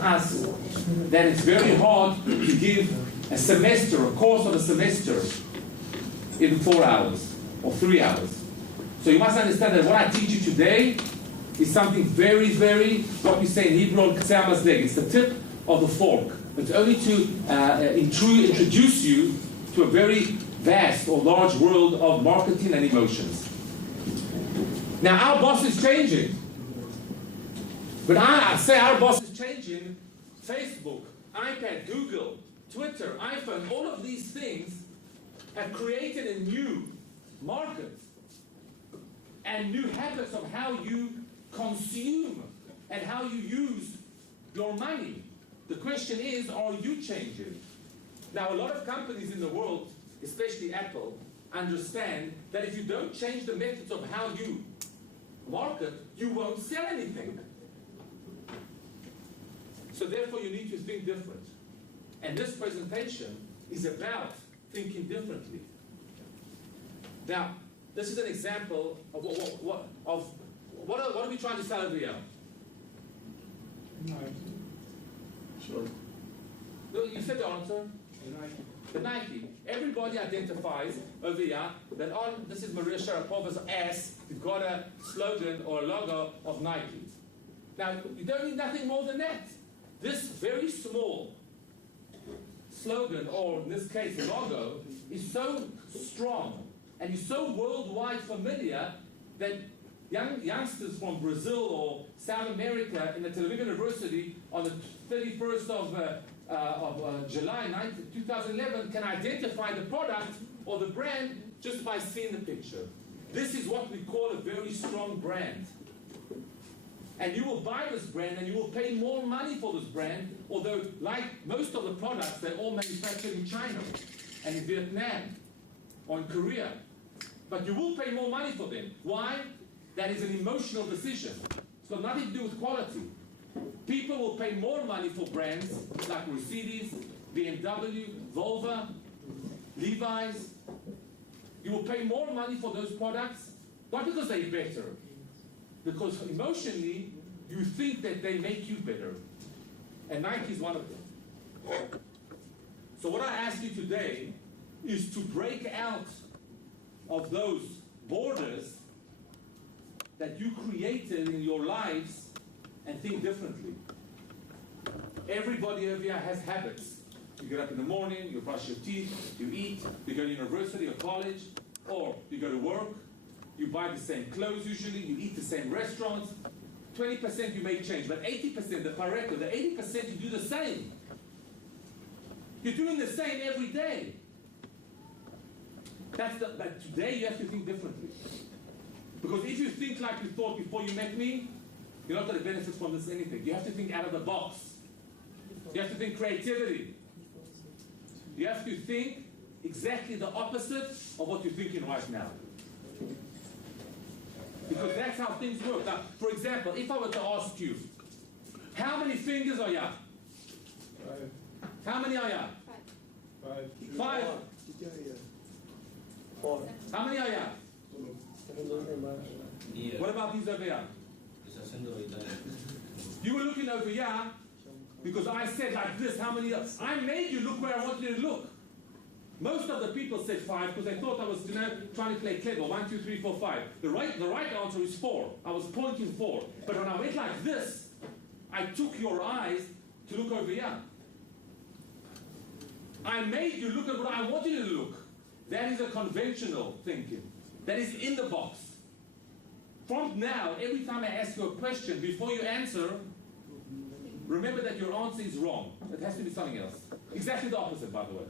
us that it's very hard to give a semester, a course of a semester, in 4 hours or 3 hours. So you must understand that what I teach you today is something very, very, what we say in Hebrew, it's the tip of the fork. It's only to introduce you to a very vast or large world of marketing and emotions. Now our boss is changing. When I say our boss is changing, Facebook, iPad, Google, Twitter, iPhone, all of these things have created a new market and new habits of how you consume and how you use your money. The question is, are you changing? Now, a lot of companies in the world, especially Apple, understand that if you don't change the methods of how you market, you won't sell anything. So therefore, you need to think different. And this presentation is about thinking differently. Now, this is an example of what are we trying to sell over here? Sure. No, you said the answer. The Nike. Everybody identifies over here that on this is Maria Sharapova's ass got a slogan or a logo of Nike. Now, you don't need nothing more than that. This very small slogan, or in this case logo, is so strong and is so worldwide familiar that youngsters from Brazil or South America in the Tel Aviv University on the 31st of July 2011 can identify the product or the brand just by seeing the picture. This is what we call a very strong brand. And you will buy this brand and you will pay more money for this brand, although like most of the products, they're all manufactured in China and in Vietnam or in Korea. But you will pay more money for them. Why? That is an emotional decision. It's got nothing to do with quality. People will pay more money for brands like Mercedes, BMW, Volvo, Levi's. You will pay more money for those products, not because they're better, because emotionally, you think that they make you better. And Nike is one of them. So what I ask you today is to break out of those borders that you created in your lives and think differently. Everybody over here has habits. You get up in the morning, you brush your teeth, you eat, you go to university or college, or you go to work, you buy the same clothes usually, you eat the same restaurants. 20% you may change, but 80%, the Pareto, the 80% you do the same. You're doing the same every day. But today you have to think differently. Because if you think like you thought before you met me, you're not going to benefit from this anything. You have to think out of the box. You have to think creativity. You have to think exactly the opposite of what you're thinking right now. Because that's how things work. Now, for example, if I were to ask you, how many fingers are you? 5. How many are you? 5. 5. 4. How many are you? What about these over here? You were looking over here because I said like this, how many? I made you look where I wanted you to look. Most of the people said 5 because they thought I was trying to play clever. 1, 2, 3, 4, 5. The right answer is 4. I was pointing 4. But when I went like this, I took your eyes to look over here. I made you look at what I wanted you to look. That is a conventional thinking. That is in the box. From now, every time I ask you a question, before you answer, remember that your answer is wrong. It has to be something else. Exactly the opposite, by the way.